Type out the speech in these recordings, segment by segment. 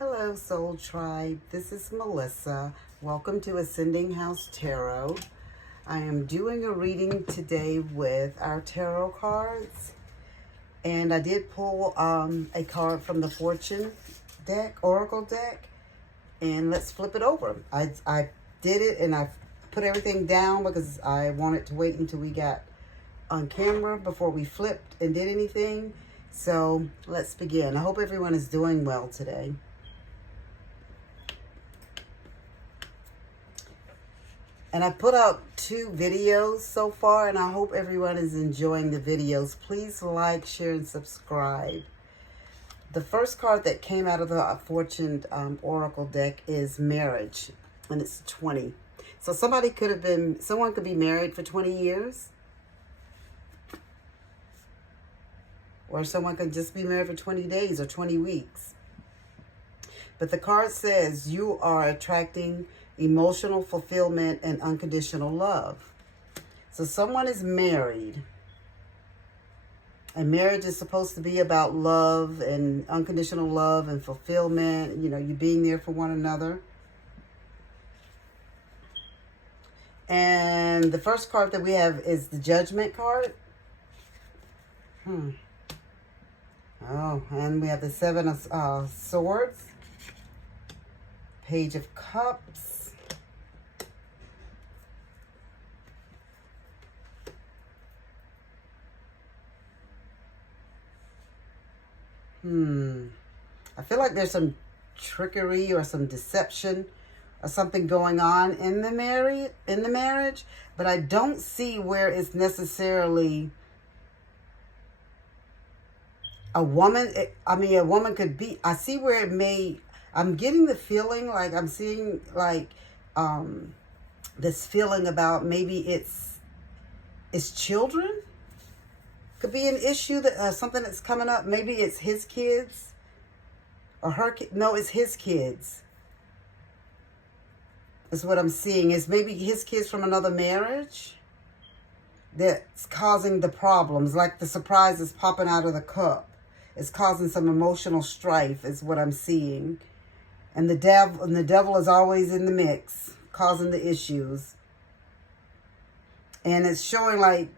Hello, Soul Tribe. This is Melissa. Welcome to Ascending House Tarot. I am doing a reading today with our tarot cards. And I did pull a card from the Fortune deck, Oracle deck. And let's flip it over. I did it and I put everything down because I wanted to wait until we got on camera before we flipped and did anything. So let's begin. I hope everyone is doing well today. And I put out 2 videos so far, and I hope everyone is enjoying the videos. Please like, share, and subscribe. The first card that came out of the Fortune Oracle deck is marriage, and it's 20. So someone could be married for 20 years. Or someone could just be married for 20 days or 20 weeks. But the card says you are attracting emotional fulfillment and unconditional love. So someone is married. And marriage is supposed to be about love and unconditional love and fulfillment. You know, you being there for one another. And the first card that we have is the Judgment card. Oh, and we have the 7 of Swords. Page of Cups. I feel like there's some trickery or some deception or something going on in the marriage, but I don't see where it's necessarily a woman. A woman could be. I see where it may. I'm getting the feeling like I'm seeing like this feeling about maybe it's children. Could be an issue that something that's coming up. Maybe it's his kids or her. No, it's his kids. Is what I'm seeing. Is maybe his kids from another marriage that's causing the problems. Like the surprises popping out of the cup. It's causing some emotional strife. Is what I'm seeing. And the devil is always in the mix, causing the issues. And it's showing like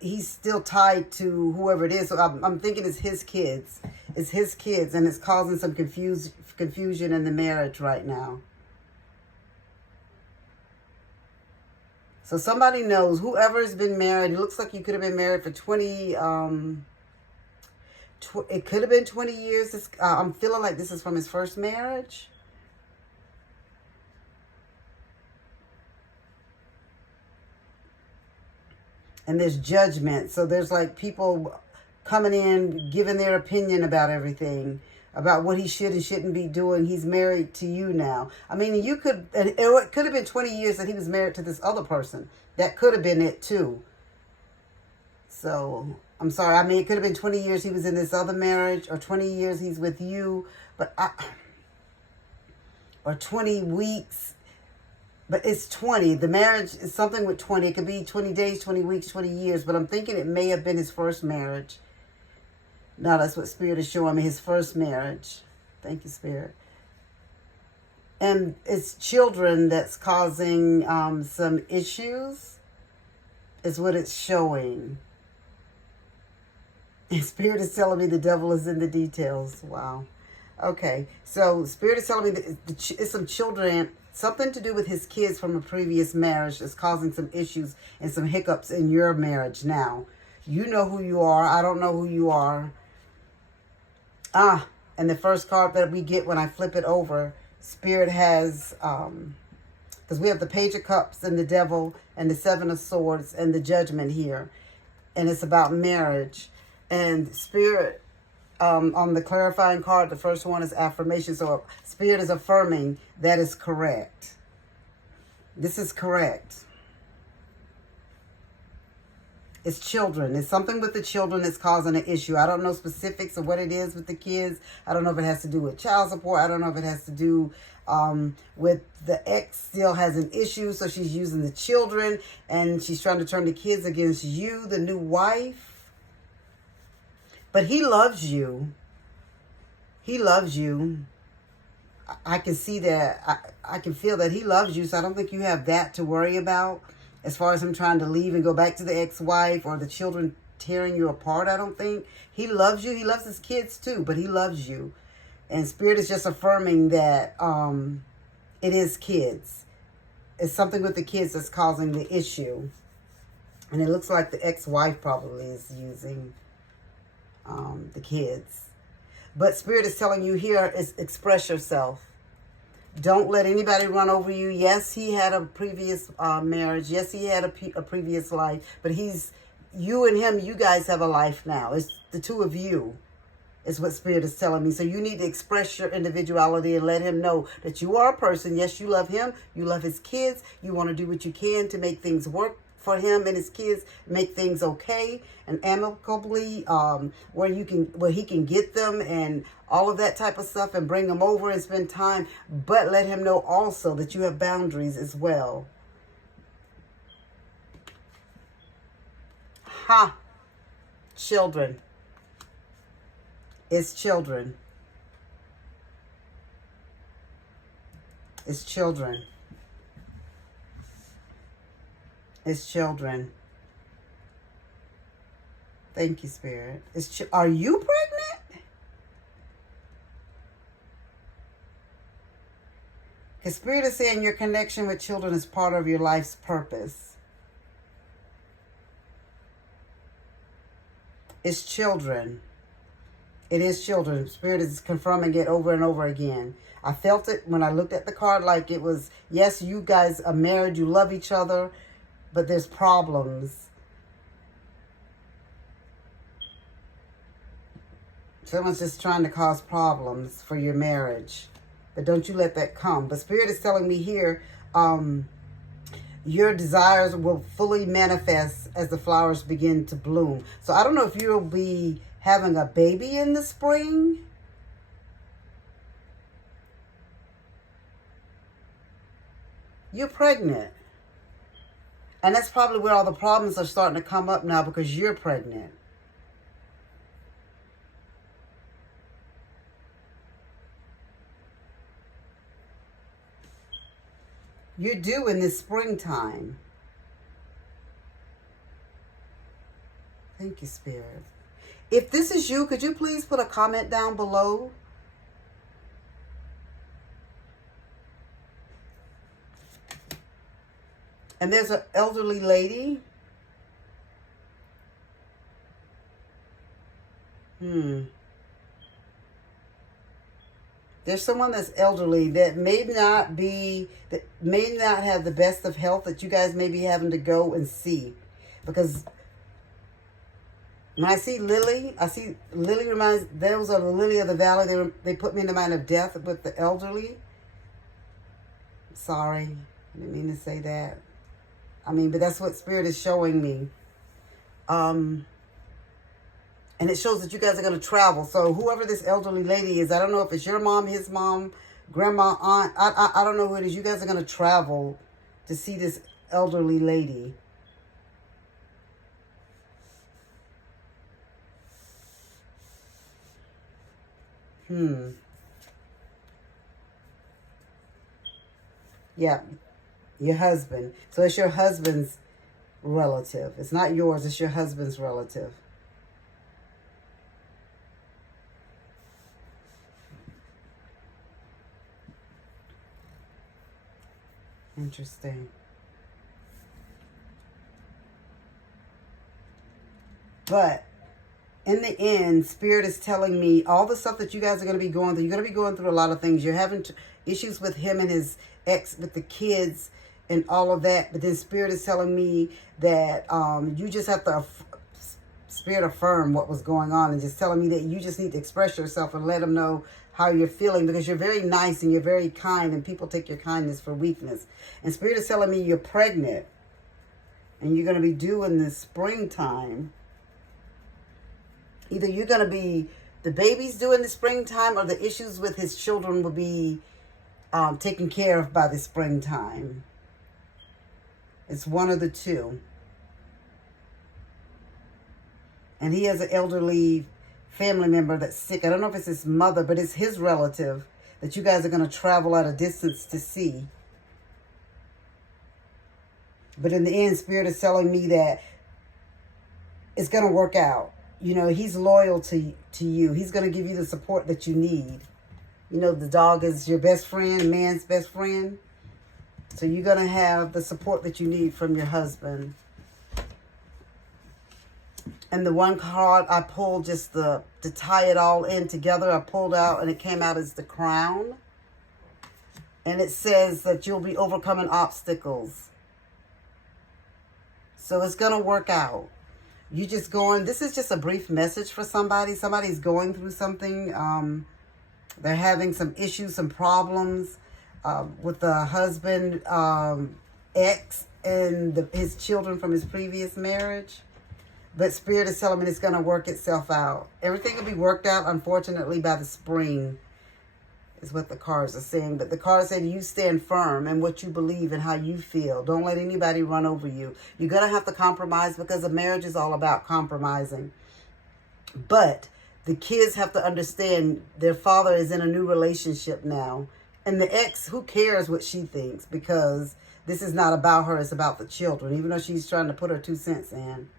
he's still tied to whoever it is. So I'm thinking it's his kids. It's his kids, and it's causing some confusion in the marriage right now. So somebody knows, whoever has been married, it looks like you could have been married for 20, it could have been 20 years. I'm feeling like this is from his first marriage. And there's judgment. So there's like people coming in, giving their opinion about everything, about what he should and shouldn't be doing. He's married to you now. I mean, it could have been 20 years that he was married to this other person. That could have been it too. So, I'm sorry. I mean, it could have been 20 years he was in this other marriage, or 20 years he's with you, or 20 weeks. But it's 20. The marriage is something with 20. It could be 20 days, 20 weeks, 20 years. But I'm thinking it may have been his first marriage. No, that's what Spirit is showing me. His first marriage. Thank you, Spirit. And it's children that's causing some issues. Is what it's showing. And Spirit is telling me the devil is in the details. Wow. Okay. So Spirit is telling me that it's some children. Something to do with his kids from a previous marriage is causing some issues and some hiccups in your marriage now. You know who you are. I don't know who you are. And the first card that we get when I flip it over, Spirit has, because we have the Page of Cups and the Devil and the 7 of Swords and the Judgment here. And it's about marriage. And Spirit, on the clarifying card, the first one is affirmation. So Spirit is affirming that is correct. This is correct. It's children. It's something with the children that's causing an issue. I don't know specifics of what it is with the kids. I don't know if it has to do with child support. I don't know if it has to do with the ex still has an issue. So she's using the children and she's trying to turn the kids against you, the new wife. But he loves you. He loves you. I can see that. I can feel that he loves you, so I don't think you have that to worry about as far as him trying to leave and go back to the ex-wife or the children tearing you apart. I don't think. He loves you. He loves his kids too, but he loves you. And Spirit is just affirming that it is kids. It's something with the kids that's causing the issue. And it looks like the ex-wife probably is using the kids. But Spirit is telling you here is express yourself. Don't let anybody run over you. Yes, he had a previous marriage. Yes, he had a previous life. But you and him, you guys have a life now. It's the two of you is what Spirit is telling me. So you need to express your individuality and let him know that you are a person. Yes, you love him. You love his kids. You want to do what you can to make things work for him and his kids, make things okay and amicably, where he can get them and all of that type of stuff and bring them over and spend time. But let him know also that you have boundaries as well. Ha! Children. It's children. It's children. It's children. Thank you, Spirit. Are you pregnant? Because Spirit is saying your connection with children is part of your life's purpose. It's children. It is children. Spirit is confirming it over and over again. I felt it when I looked at the card like it was, yes, you guys are married, you love each other, but there's problems. Someone's just trying to cause problems for your marriage. But don't you let that come. But Spirit is telling me here, your desires will fully manifest as the flowers begin to bloom. So I don't know if you'll be having a baby in the spring. You're pregnant. And that's probably where all the problems are starting to come up now because you're pregnant. You're due in this springtime. Thank you, Spirit. If this is you, could you please put a comment down below? And there's an elderly lady. There's someone that's elderly that may not have the best of health that you guys may be having to go and see. Because when I see Lily reminds, those are the lily of the valley. They put me in the mind of death with the elderly. Sorry, I didn't mean to say that. But that's what Spirit is showing me. And it shows that you guys are going to travel. So whoever this elderly lady is, I don't know if it's your mom, his mom, grandma, aunt. I don't know who it is. You guys are going to travel to see this elderly lady. Yeah, your husband. So it's your husband's relative. It's not yours. It's your husband's relative. Interesting. But in the end, Spirit is telling me all the stuff that you guys are going to be going through. You're going to be going through a lot of things. You're having issues with him and his ex, with the kids and all of that. But then Spirit is telling me that you just have to, Spirit affirm what was going on and just telling me that you just need to express yourself and let them know how you're feeling, because you're very nice and you're very kind and people take your kindness for weakness. And Spirit is telling me you're pregnant and you're going to be due in the springtime. Either you're going to be, the baby's due in the springtime, or the issues with his children will be taken care of by the springtime. It's one of the two. And he has an elderly family member that's sick. I don't know if it's his mother, but it's his relative that you guys are going to travel at a distance to see. But in the end, Spirit is telling me that it's going to work out. You know, he's loyal to you. He's going to give you the support that you need. You know, the dog is your best friend, man's best friend. So you're going to have the support that you need from your husband. And the one card I pulled just to tie it all in together, I pulled out and it came out as the Crown. And it says that you'll be overcoming obstacles. So it's going to work out. You just going, this is just a brief message for somebody. Somebody's going through something. They're having some issues, some problems with the husband, ex, and his children from his previous marriage. But Spirit is telling me it's going to work itself out. Everything will be worked out, unfortunately, by the spring, is what the cards are saying. But the cards say you stand firm in what you believe and how you feel. Don't let anybody run over you. You're going to have to compromise because a marriage is all about compromising. But the kids have to understand their father is in a new relationship now. And the ex, who cares what she thinks? Because this is not about her. It's about the children, even though she's trying to put her 2 cents in.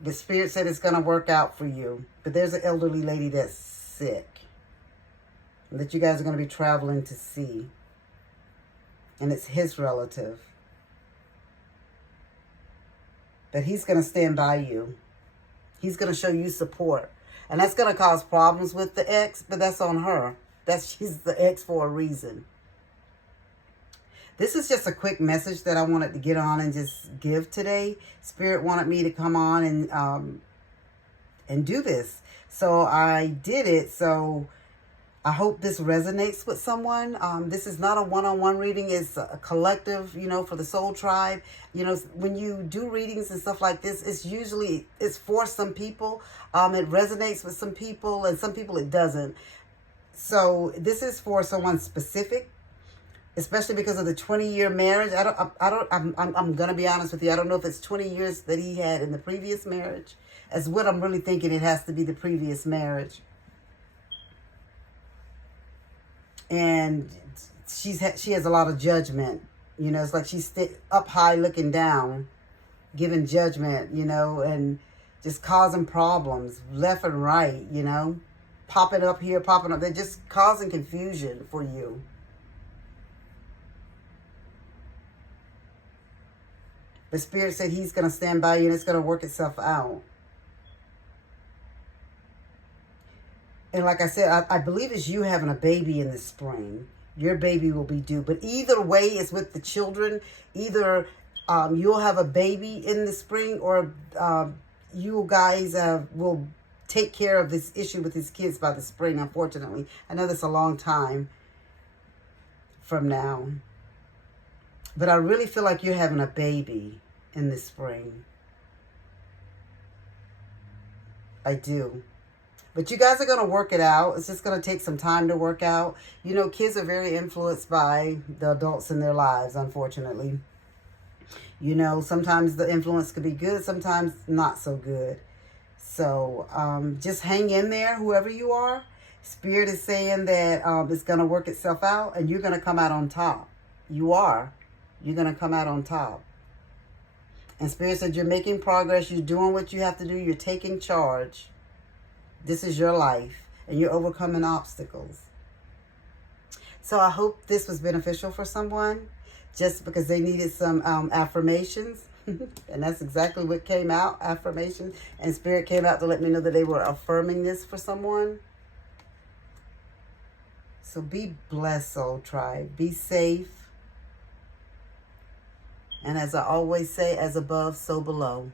The Spirit said it's going to work out for you. But there's an elderly lady that's sick that you guys are going to be traveling to see. And it's his relative. But he's going to stand by you. He's going to show you support. And that's going to cause problems with the ex, but that's on her. She's the ex for a reason. This is just a quick message that I wanted to get on and just give today. Spirit wanted me to come on and do this. So I did it. So I hope this resonates with someone. This is not a one-on-one reading. It's a collective, you know, for the soul tribe. You know, when you do readings and stuff like this, it's for some people. It resonates with some people and some people it doesn't. So this is for someone specific, especially because of the 20-year marriage. I'm going to be honest with you. I don't know if it's 20 years that he had in the previous marriage. As what I'm really thinking, it has to be the previous marriage. And she has a lot of judgment. You know, it's like she's up high looking down, giving judgment, you know, and just causing problems left and right, you know. Popping up here, popping up. They're just causing confusion for you. But Spirit said he's going to stand by you and it's going to work itself out. And like I said, I believe it's you having a baby in the spring. Your baby will be due. But either way, it's with the children. Either you'll have a baby in the spring or you guys will take care of this issue with his kids by the spring, unfortunately. I know that's a long time from now. But I really feel like you're having a baby in the spring. I do. But you guys are going to work it out. It's just going to take some time to work out. You know, kids are very influenced by the adults in their lives, unfortunately. You know, sometimes the influence could be good, sometimes not so good. So just hang in there, whoever you are. Spirit is saying that it's going to work itself out and you're going to come out on top. You are. You're going to come out on top. And Spirit said you're making progress. You're doing what you have to do. You're taking charge. This is your life, and you're overcoming obstacles. So I hope this was beneficial for someone, just because they needed some affirmations. And that's exactly what came out, affirmation. And Spirit came out to let me know that they were affirming this for someone. So be blessed, soul tribe. Be safe. And as I always say, as above, so below.